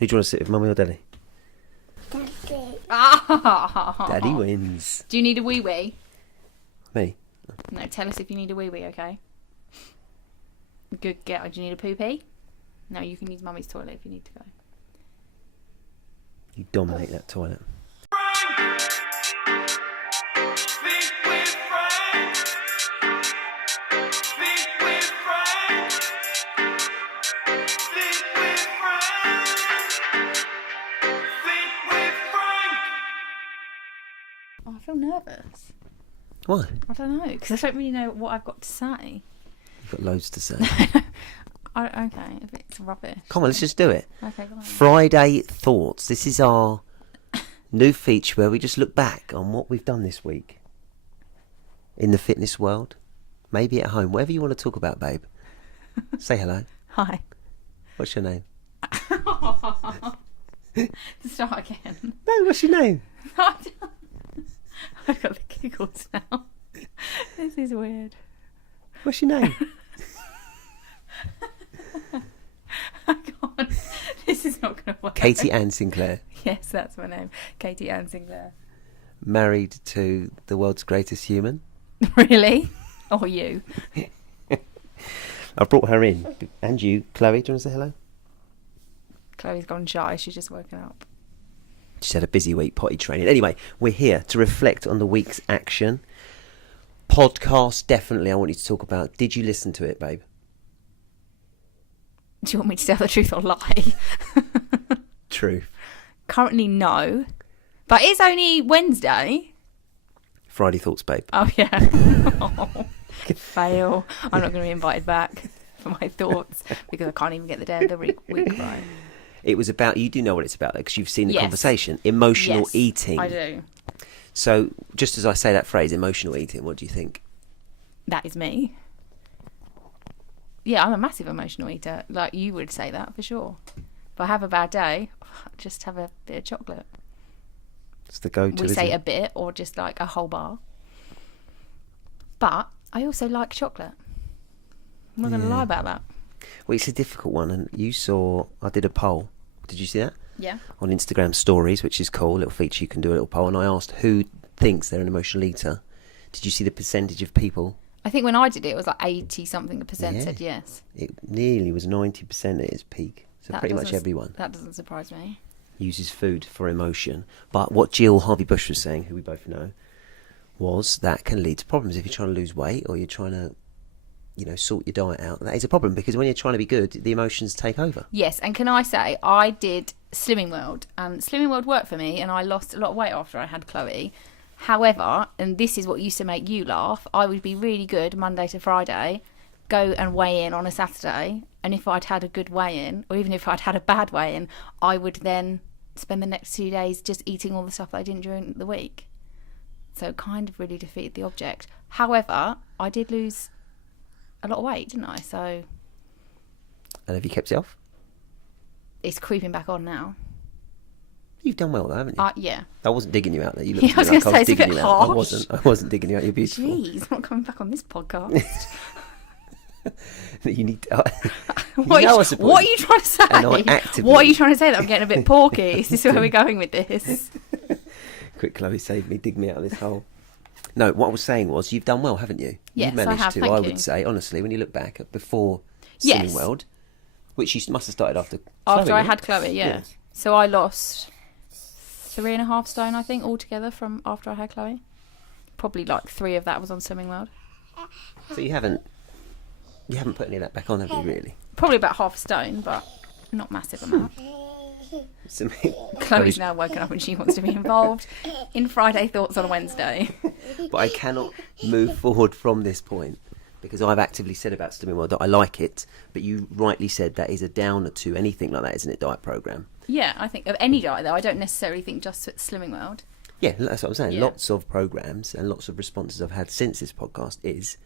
Who do you want to sit with, Mummy or Daddy? Daddy. Daddy wins. Do you need a wee-wee? Me? No, tell us if you need a wee-wee, okay? Good girl. Do you need a poo-pee? No, you can use Mummy's toilet if you need to go. You dominate that toilet. Oh, I feel nervous. Why? I don't know, because I don't really know what I've got to say. You've got loads to say. Okay, if it's rubbish. Come on, let's just do it. Okay, go on. Friday Thoughts. This is our new feature where we just look back on what we've done this week in the fitness world, maybe at home, whatever you want to talk about, babe. Say hello. Hi. What's your name? To start again. No, what's your name? I've got the giggles now. This is weird. What's your name? I can't. This is not going to work. Katie Ann Sinclair. Yes, that's my name. Katie Ann Sinclair. Married to the world's greatest human. Really? Or you? I brought her in. And you, Chloe, do you want to say hello? Chloe's gone shy. She's just woken up. She's had a busy week potty training. Anyway, we're here to reflect on the week's action. Podcast, definitely, I want you to talk about. Did you listen to it, babe? Do you want me to tell the truth or lie? True. Currently, no. But it's only Wednesday. Friday Thoughts, babe. Oh, yeah. Oh, fail. I'm not going to be invited back for my thoughts because I can't even get the day of the week right. It was about, you do know what it's about, because you've seen the Yes. conversation, emotional Yes, eating. I do. So, just as I say that phrase, emotional eating, what do you think? That is me. Yeah, I'm a massive emotional eater. Like, you would say that for sure. If I have a bad day, just have a bit of chocolate. It's the go-to, We isn't say it? a bit or just like a whole bar. But I also like chocolate. I'm not going to lie about that. Well, it's a difficult one, and you saw, I did a poll. Did you see that? Yeah. On Instagram stories, which is cool, a little feature, you can do a little poll, and I asked who thinks they're an emotional eater. Did you see the percentage of people? I think when I did it, it was like 80-something% Yeah. said yes. It nearly was 90% at its peak. So That pretty much doesn't- everyone That doesn't surprise me. uses food for emotion. But what Jill Harvey Bush was saying, who we both know, was that can lead to problems if you're trying to lose weight or you're trying to, sort your diet out. That is a problem, because when you're trying to be good, the emotions take over. Yes, and can I say, I did Slimming World, and Slimming World worked for me, and I lost a lot of weight after I had Chloe. However, and this is what used to make you laugh, I would be really good Monday to Friday, go and weigh in on a Saturday, and if I'd had a good weigh-in, or even if I'd had a bad weigh-in, I would then spend the next 2 days just eating all the stuff that I didn't during the week. So it kind of really defeated the object. However, I did lose a lot of weight, didn't I? So And have you kept it off? it's creeping back on now. You've done well, though, haven't you? Yeah. I wasn't digging you out there. You Yeah, looked I at was me like gonna I say, was it's a digging bit you out. harsh. I wasn't digging you out. You're beautiful. Jeez, I'm not coming back on this podcast. You need to, What are you trying to say? And I actively- What are you trying to say? That I'm getting a bit porky? Is this where we're going with this? Quick, Chloe, save me, dig me out of this hole. No, what I was saying was, you've done well, haven't you? Yes, You've managed I have, to, thank I you. would say, honestly, when you look back at before Yes. Slimming World, which you must have started after After Chloe, I right? had Chloe, yeah. Yes. So I lost 3.5 stone, I think, altogether from after I had Chloe. Probably like 3 of that was on Slimming World. So you haven't put any of that back on, have you, really? Probably about half a stone, but not massive amount. So, Chloe's now woken up and she wants to be involved in Friday Thoughts on a Wednesday. But I cannot move forward from this point, because I've actively said about Slimming World that I like it, but you rightly said that is a downer to anything like that, isn't it, diet programme? Yeah, I think of any diet though. I don't necessarily think just Slimming World. Yeah, that's what I'm saying. Yeah. Lots of programmes and lots of responses I've had since this podcast is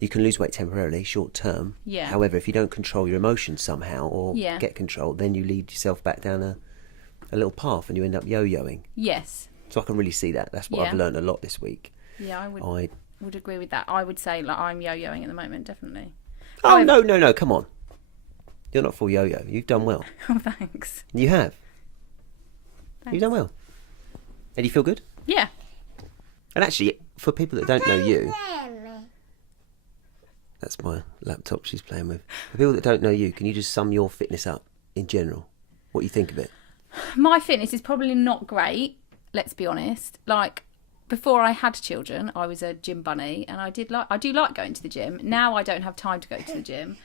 you can lose weight temporarily, short term. Yeah. However, if you don't control your emotions somehow or Yeah. get control, then you lead yourself back down a little path and you end up yo-yoing. Yes. So I can really see that. That's what I've Yeah. learned a lot this week. Yeah, I would agree with that. I would say like I'm yo-yoing at the moment, definitely. Oh, no, come on. You're not full yo-yo. You've done well. Oh, thanks. You have. Thanks. You've done well. And you feel good? Yeah. And actually, for people that don't know you, that's my laptop she's playing with. For people that don't know you, can you just sum your fitness up in general? What you think of it? My fitness is probably not great, let's be honest. Like, before I had children, I was a gym bunny, and I do like going to the gym. Now I don't have time to go to the gym.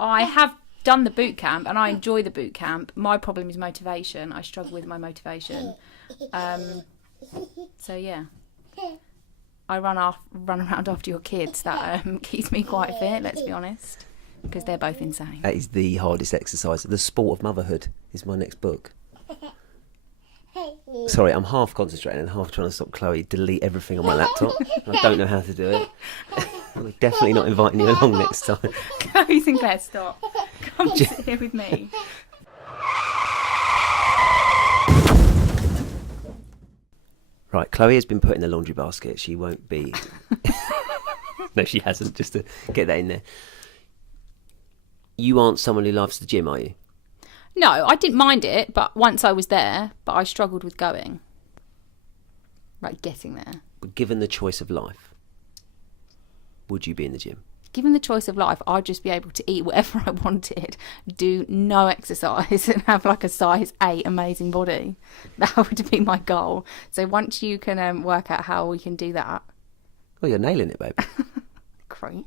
I have done the boot camp, and I enjoy the boot camp. My problem is motivation. I struggle with my motivation. So yeah, I run around after your kids. That keeps me quite fit, let's be honest, because they're both insane. That is the hardest exercise. The Sport of Motherhood is my next book. Sorry, I'm half concentrating and half trying to stop Chloe delete everything on my laptop. I don't know how to do it. We're definitely not inviting you along next time. Chloe Sinclair, stop. Come sit here with me. Right, Chloe has been put in the laundry basket. She won't be... No, she hasn't, just to get that in there. You aren't someone who loves the gym, are you? No, I didn't mind it, but once I was there, but I struggled with going. Like, getting there. But given the choice of life, would you be in the gym? Given the choice of life, I'd just be able to eat whatever I wanted, do no exercise, and have like a size 8 amazing body. That would be my goal. So once you can work out how we can do that... Oh, you're nailing it, babe. Creep.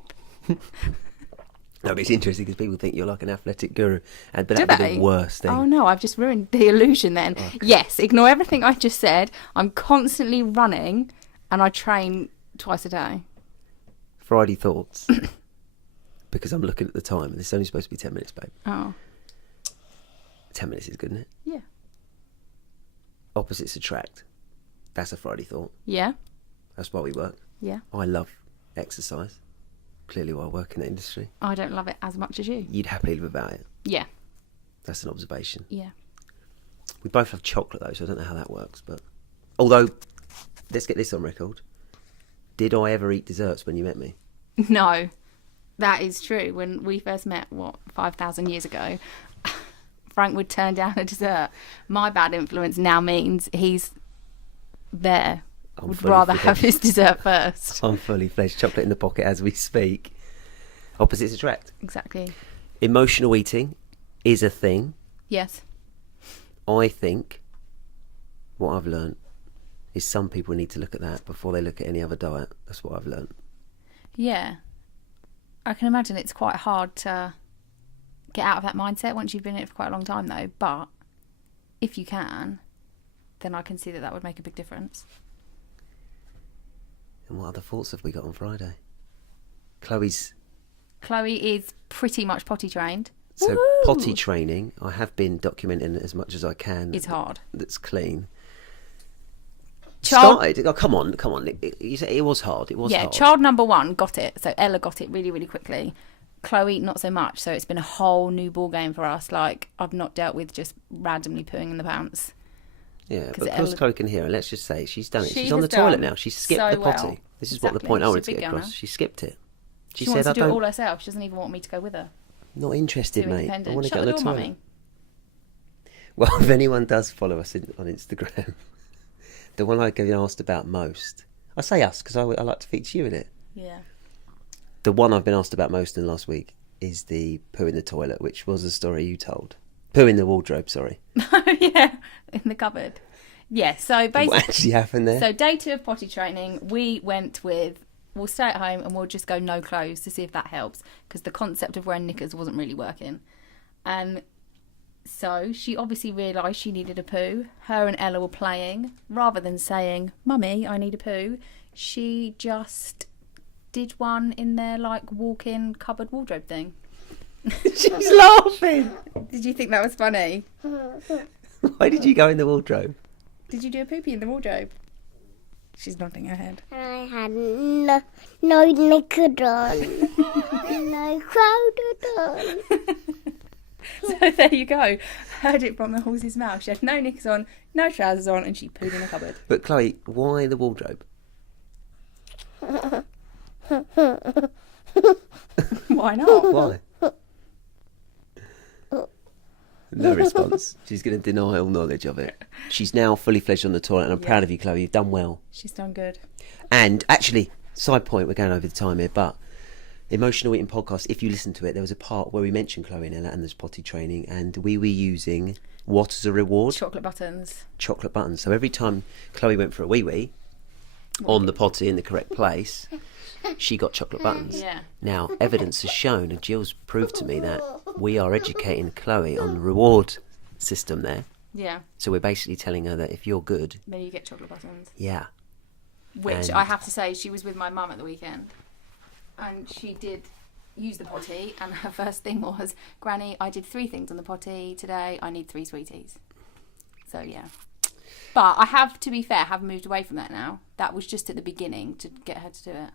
No, but it's interesting because people think you're like an athletic guru, but Do that'd be they? the worst thing. Oh no, I've just ruined the illusion then. Okay. Yes, ignore everything I just said. I'm constantly running and I train twice a day. Friday thoughts. Because I'm looking at the time and it's only supposed to be 10 minutes, babe. Oh. 10 minutes is good, isn't it? Yeah. Opposites attract. That's a Friday thought. Yeah. That's why we work. Yeah. I love exercise. Clearly why I work in that industry. I don't love it as much as you. You'd happily live without it. Yeah. That's an observation. Yeah. We both have chocolate though, so I don't know how that works. But although, let's get this on record. Did I ever eat desserts when you met me? No, that is true. When we first met, 5,000 years ago, Frank would turn down a dessert. My bad influence now means he's there. Would rather have his dessert first. I'm fully fledged. Chocolate in the pocket as we speak. Opposites attract. Exactly. Emotional eating is a thing. Yes. I think what I've learnt is some people need to look at that before they look at any other diet. That's what I've learnt. Yeah. I can imagine it's quite hard to get out of that mindset once you've been in it for quite a long time though. But if you can, then I can see that would make a big difference. And what other thoughts have we got on Friday? Chloe is pretty much potty trained. So Woo! potty training, I have been documenting it as much as I can. It's hard. That's clean. Child- Started. Oh, come on. You say it was hard. It was hard. Child number 1 got it. So Ella got it really, really quickly. Chloe, not so much. So it's been a whole new ball game for us. Like, I've not dealt with just randomly pooing in the pants. Yeah, but because Chloe can hear, and let's just say she's done it. She She's on the has done toilet now. She skipped so the potty. well. This is what the Exactly. point I She's wanted a to big get girl across. now. She skipped it. She said, wants "I to do it don't." all herself. She doesn't even want me to go with her. Not interested, Too mate. I independent. want to Shut get the on the door, toilet. mummy. Well, if anyone does follow us on Instagram, the one I get asked about most, I say us because I like to feature you in it. Yeah. The one I've been asked about most in the last week is the poo in the toilet, which was a story you told. Poo in the wardrobe, sorry. Yeah, in the cupboard. Yeah, so basically... What actually happened there? So day 2 of potty training, we went with, we'll stay at home and we'll just go no clothes to see if that helps, because the concept of wearing knickers wasn't really working. And so she obviously realised she needed a poo. Her and Ella were playing. Rather than saying, "Mummy, I need a poo," she just did one in their like walk-in cupboard wardrobe thing. She was laughing. Did you think that was funny? Why did you go in the wardrobe? Did you do a poopy in the wardrobe? She's nodding her head. I had no knickers on, no crowded on. So there you go. Heard it from the horse's mouth. She had no knickers on, no trousers on, and she pooed in a cupboard. But Chloe, why the wardrobe? Why not? Why? No response. She's going to deny all knowledge of it. She's now fully fledged on the toilet, and I'm proud of you, Chloe. You've done well. She's done good. And actually, side point, we're going over the time here, but Emotional Eating Podcast, if you listen to it, there was a part where we mentioned Chloe and Ella and there's potty training, and we were using what as a reward? Chocolate buttons. Chocolate buttons. So every time Chloe went for a wee-wee on the potty in the correct place, she got chocolate buttons. Yeah. Now, evidence has shown, and Jill's proved to me, that we are educating Chloe on the reward system there. Yeah. So we're basically telling her that if you're good, Then you get chocolate buttons. yeah. Which And- I have to say, she was with my mum at the weekend, and she did use the potty, and her first thing was, Granny, I did 3 things on the potty today. I need 3 sweeties. So yeah. But I have, to be fair, have moved away from that now. That was just at the beginning to get her to do it.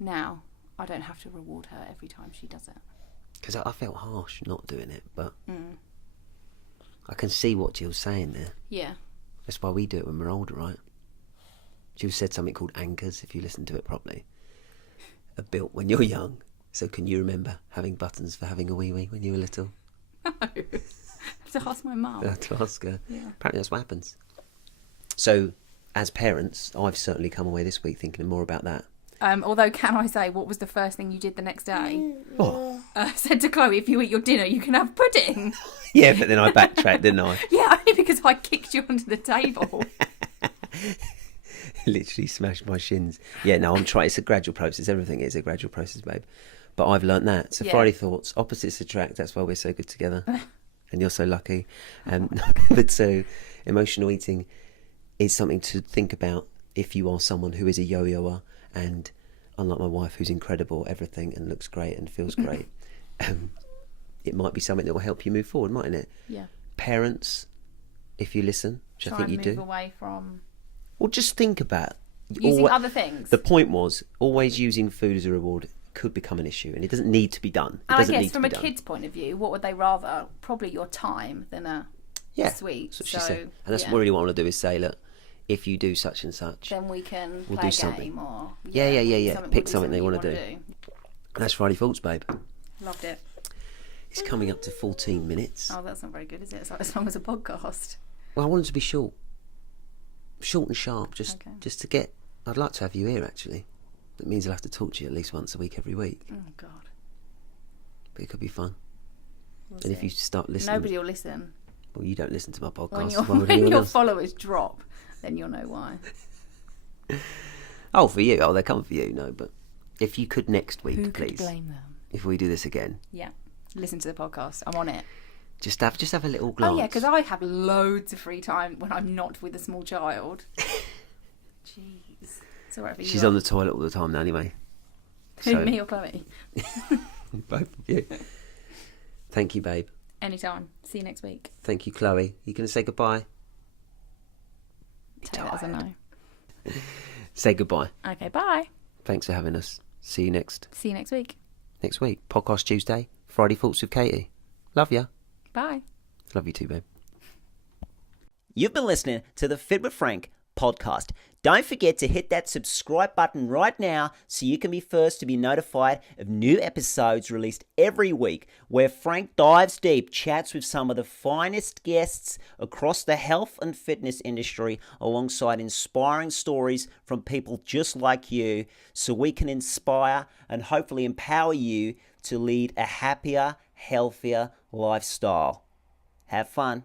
Now I don't have to reward her every time she does it. Because I felt harsh not doing it, but I can see what Jill's saying there. Yeah. That's why we do it when we're older, right? Jill said something called anchors, if you listen to it properly, are built when you're young. So can you remember having buttons for having a wee-wee when you were little? No. I have to ask my mum. I had to ask her. Yeah. Apparently that's what happens. So, as parents, I've certainly come away this week thinking more about that. Although, can I say, what was the first thing you did the next day? What? I said to Chloe, if you eat your dinner, you can have pudding. Yeah, but then I backtracked, didn't I? Yeah, only because I kicked you onto the table. Literally smashed my shins. Yeah, no, I'm trying. It's a gradual process. Everything is a gradual process, babe. But I've learnt that. So Yeah. Friday thoughts, opposites attract. That's why we're so good together. And you're so lucky. But so emotional eating is something to think about if you are someone who is a yo-yoer, and unlike my wife, who's incredible, everything, and looks great and feels great, it might be something that will help you move forward, mightn't it? Yeah. Parents, if you listen, which I Try think you and move do, away from or just think about using other things. The point was, always using food as a reward could become an issue, and it doesn't need to be done. It And I doesn't guess need to from be a done. kid's point of view, what would they rather? Probably your time than a sweet. That's what she so, said. And that's yeah. really what I want to do, is say, look, if you do such and such, Then we can We'll play do a something. game or... Yeah. we'll Pick do something they you wanna do. That's Friday Thoughts, babe. Loved it. It's coming up to 14 minutes. Oh, that's not very good, is it? It's like as long as a podcast. Well, I wanted to be short and sharp, just Okay. just to get. I'd like to have you here, actually. That means I'll have to talk to you at least once a week, every week. Oh, God. But it could be fun. We'll And if see. you start listening, Nobody will listen. well, you don't listen to my podcast. When, Why would when anyone your else? followers drop, then you'll know why. Oh, for you. Oh, they come for you. No, but if you could next week, Who please, could blame them? if we do this again, Yeah. Listen to the podcast. I'm on it. just have a little glance. Oh, yeah, because I have loads of free time when I'm not with a small child. Jeez. It's all right for you. She's on the toilet all the time now, anyway. Who, so- me or Chloe? Both of you. Thank you, babe. Anytime. See you next week. Thank you, Chloe. You going to say goodbye? Take that as a no. Say goodbye. Okay, bye. Thanks for having us. See you next See you next week. week. Podcast Tuesday. Friday Thoughts with Katie. Love ya. Bye. Love you too, babe. You've been listening to the Fit with Frank podcast. Don't forget to hit that subscribe button right now so you can be first to be notified of new episodes released every week, where Frank dives deep, chats with some of the finest guests across the health and fitness industry, alongside inspiring stories from people just like you, so we can inspire and hopefully empower you to lead a happier, healthier lifestyle. Have fun.